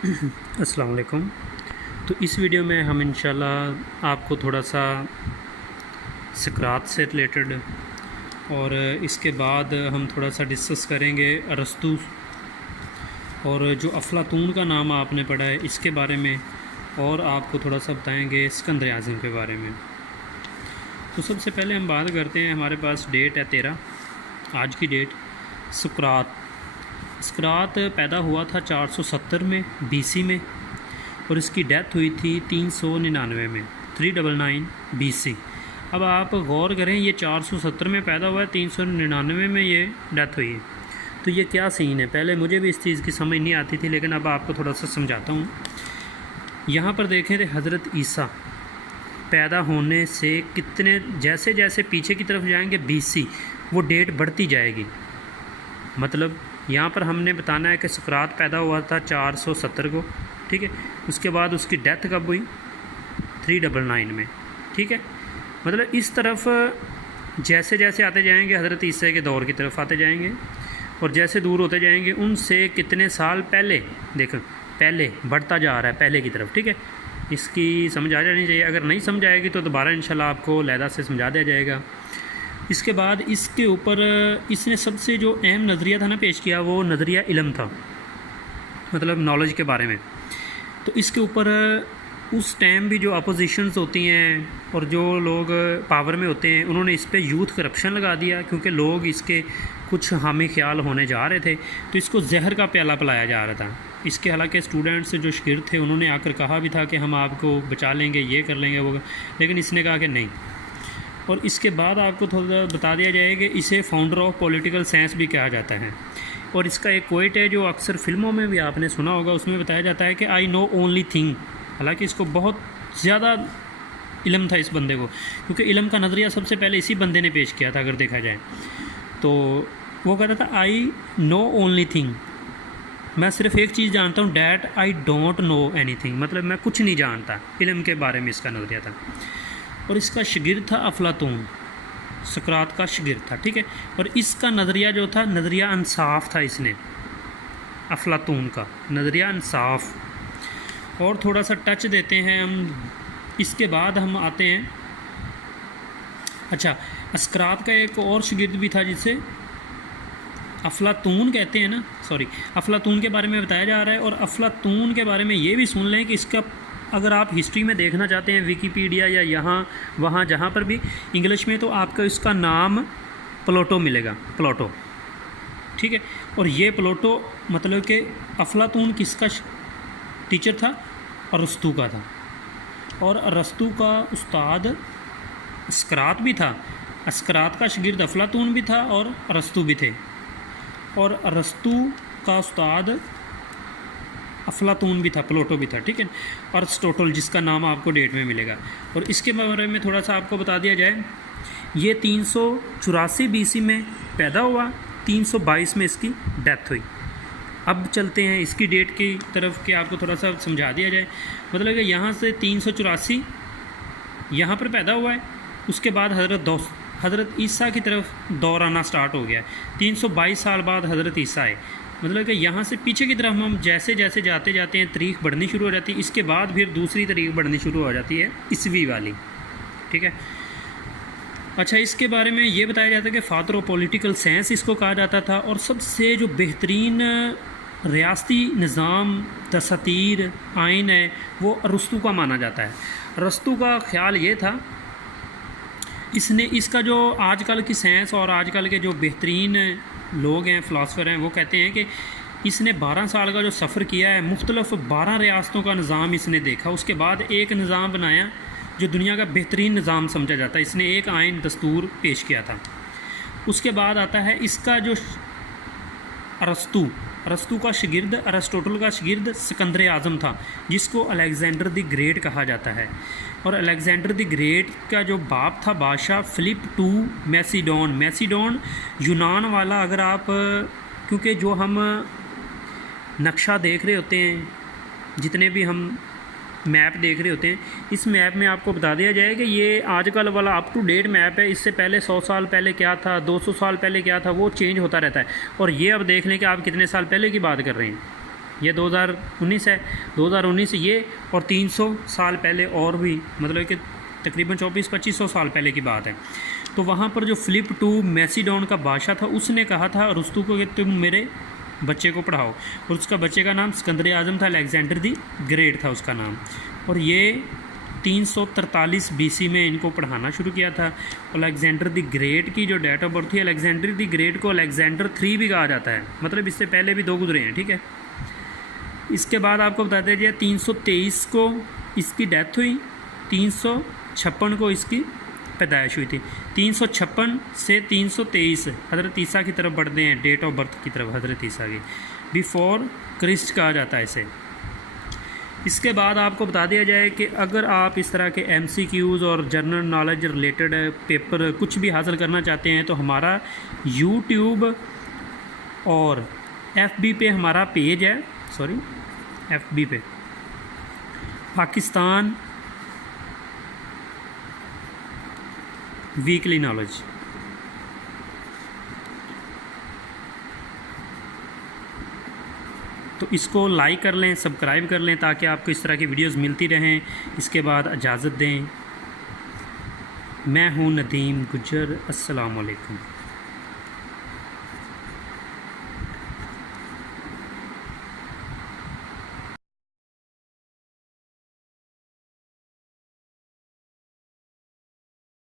अस्सलाम वालेकुम। तो इस वीडियो में हम इंशाल्लाह आपको थोड़ा सा सकरात से रिलेटेड और इसके बाद हम थोड़ा सा डिस्कस करेंगे अरस्तू और जो अफलातून का नाम आपने पढ़ा है इसके बारे में, और आपको थोड़ा सा बताएंगे सिकंदर आज़म के बारे में। तो सबसे पहले हम बात करते हैं, हमारे पास डेट है 13, आज की डेट। सकरात पैदा हुआ था 470 में BC में, और इसकी डेथ हुई थी 399 में, 399 BC। अब आप गौर करें, ये 470 में पैदा हुआ है, 399 में ये डेथ हुई है। तो ये क्या सीन है? पहले मुझे भी इस चीज़ की समझ नहीं आती थी, लेकिन अब आपको थोड़ा सा समझाता हूँ। यहाँ पर देखें तो हज़रत ईसा पैदा होने से कितने, जैसे जैसे पीछे की तरफ जाएंगे BC, वो डेट बढ़ती जाएगी। मतलब यहाँ पर हमने बताना है कि सकरात पैदा हुआ था 470 को, ठीक है। उसके बाद उसकी डेथ कब हुई? 399 में, ठीक है। मतलब इस तरफ जैसे जैसे आते जाएंगे हज़रत ईसा के दौर की तरफ आते जाएंगे, और जैसे दूर होते जाएंगे उनसे कितने साल पहले, देखो पहले बढ़ता जा रहा है पहले की तरफ, ठीक है। इसकी समझ आ जानी चाहिए। अगर नहीं समझ आएगी तो दोबारा इंशाल्लाह आपको लहदा से समझा दिया जाएगा। इसके बाद इसके ऊपर इसने सबसे जो अहम नज़रिया था ना पेश किया, वो नज़रिया इल्म था, मतलब नॉलेज के बारे में। तो इसके ऊपर उस टाइम भी जो अपोजिशंस होती हैं और जो लोग पावर में होते हैं, उन्होंने इस पे यूथ करप्शन लगा दिया, क्योंकि लोग इसके कुछ हामी ख्याल होने जा रहे थे, तो इसको जहर का प्याला पिलाया जा रहा था। इसके हालांकि स्टूडेंट्स जो शागिर्द थे उन्होंने आकर कहा भी था कि हम आपको बचा लेंगे, ये कर लेंगे, वो, लेकिन इसने कहा कि नहीं। और इसके बाद आपको थोड़ा बता दिया जाए कि इसे फाउंडर ऑफ पॉलिटिकल साइंस भी कहा जाता है। और इसका एक कोट है जो अक्सर फिल्मों में भी आपने सुना होगा, उसमें बताया जाता है कि आई नो ओनली थिंग। हालांकि इसको बहुत ज़्यादा इल्म था इस बंदे को, क्योंकि इल्म का नज़रिया सबसे पहले इसी बंदे ने पेश किया था अगर देखा जाए तो। वो कहता था आई नो ओनली थिंग, मैं सिर्फ एक चीज़ जानता हूँ, that I don't know anything, मतलब मैं कुछ नहीं जानता। इल्म के बारे में इसका नज़रिया था। और इसका शागिर्द था अफलातून, सकरात का शागिर्द था, ठीक है। और इसका नज़रिया जो था, नज़रिया इंसाफ था। इसने अफलातून का नज़रिया इंसाफ। और थोड़ा सा टच देते हैं हम, इसके बाद हम आते हैं। अच्छा, सकरात का एक और शागिर्द भी था जिसे अफलातून कहते हैं ना, सॉरी, अफलातून के बारे में बताया जा रहा है। और अफलातून के बारे में ये भी सुन लें कि इसका अगर आप हिस्ट्री में देखना चाहते हैं विकीपीडिया या यहाँ वहाँ जहाँ पर भी इंग्लिश में, तो आपको इसका नाम प्लूटो मिलेगा, प्लूटो, ठीक है। और ये प्लूटो मतलब कि अफलातून किसका टीचर था? अरस्तू का था। और अरस्तू का उस्ताद सकरात भी था, सकरात का शागिर्द अफलातून भी था और अरस्तू भी थे। और अरस्तू का उस्ताद अफलातून भी था, प्लूटो भी था, ठीक है। अरिस्टोटल जिसका नाम आपको डेट में मिलेगा। और इसके बारे में थोड़ा सा आपको बता दिया जाए, ये 384 BC में पैदा हुआ, 322 में इसकी डेथ हुई। अब चलते हैं इसकी डेट की तरफ कि आपको थोड़ा सा समझा दिया जाए। मतलब कि यहाँ से 384 यहाँ पर पैदा हुआ है, उसके बाद हज़रत ईसा की तरफ दौर आना स्टार्ट हो गया। 322 साल बाद हज़रत ईसा आए। मतलब कि यहाँ से पीछे की तरफ हम जैसे जैसे जाते जाते हैं तारीख बढ़नी शुरू हो जाती है। इसके बाद फिर दूसरी तारीख बढ़नी शुरू हो जाती है, ईस्वी वाली, ठीक है। अच्छा, इसके बारे में ये बताया जाता है कि फादर ऑफ पॉलिटिकल साइंस इसको कहा जाता था। और सबसे जो बेहतरीन रियासती निज़ाम, दसातीर, आइन है, वो अरस्तू का माना जाता है। अरस्तू का ख्याल ये था, इसने इसका जो आजकल की साइंस और आजकल के जो बेहतरीन लोग हैं, फ़िलासफ़र हैं, वो कहते हैं कि इसने 12 साल का जो सफ़र किया है, मुख्तलिफ़ 12 रियासतों का निज़ाम इसने देखा। उसके बाद एक निज़ाम बनाया जो दुनिया का बेहतरीन निज़ाम समझा जाता है। इसने एक आइन दस्तूर पेश किया था। उसके बाद आता है इसका जो अरस्तू का शागिर्द, अरिस्टोटल का शागिर्द सिकंदर आज़म था, जिसको अलेक्जेंडर द ग्रेट कहा जाता है। और अलेक्जेंडर द ग्रेट का जो बाप था बादशाह फिलिप II मैसीडोन यूनान वाला। अगर आप, क्योंकि जो हम नक्शा देख रहे होते हैं, जितने भी हम मैप देख रहे होते हैं, इस मैप में आपको बता दिया जाए कि ये आजकल वाला अप टू डेट मैप है। इससे पहले 100 साल पहले क्या था, 200 साल पहले क्या था, वो चेंज होता रहता है। और ये अब देख लें कि आप कितने साल पहले की बात कर रहे हैं, ये 2019 है, 2019 ये, और 300 साल पहले और भी, मतलब कि तकरीबन 2400-2500 साल पहले की बात है। तो वहाँ पर जो फिलिप II मैसीडोन का बादशाह था, उसने कहा था अरस्तु को कि तुम मेरे बच्चे को पढ़ाओ, और उसका बच्चे का नाम सिकंदर आज़म था, अलेक्जेंडर दी ग्रेट था उसका नाम। और ये 343 BC में इनको पढ़ाना शुरू किया था। अलेक्जेंडर दी ग्रेट की जो डेट ऑफ बर्थ थी, अलेक्जेंडर दी ग्रेट को अलेक्जेंडर 3 भी कहा जाता है, मतलब इससे पहले भी 2 गुजरे हैं, ठीक है। इसके बाद आपको बता दिया जाए 323 को इसकी डेथ हुई, 356 को इसकी पैदाइश हुई थी। 356 से 323 हज़रत ईसा की तरफ बढ़ते हैं, डेट ऑफ बर्थ की तरफ हज़रत ईसा की, बिफोर क्रिस्ट कहा जाता है इसे। इसके बाद आपको बता दिया जाए कि अगर आप इस तरह के MCQs और जनरल नॉलेज रिलेटेड पेपर कुछ भी हासिल करना चाहते हैं तो हमारा YouTube और FB पे हमारा पेज है, FB पे पाकिस्तान वीकली नॉलेज। तो इसको लाइक कर लें, सब्सक्राइब कर लें, ताकि आपको इस तरह की वीडियोस मिलती रहें। इसके बाद इजाज़त दें। मैं हूँ नदीम गुज्जर। अस्सलाम वालेकुम।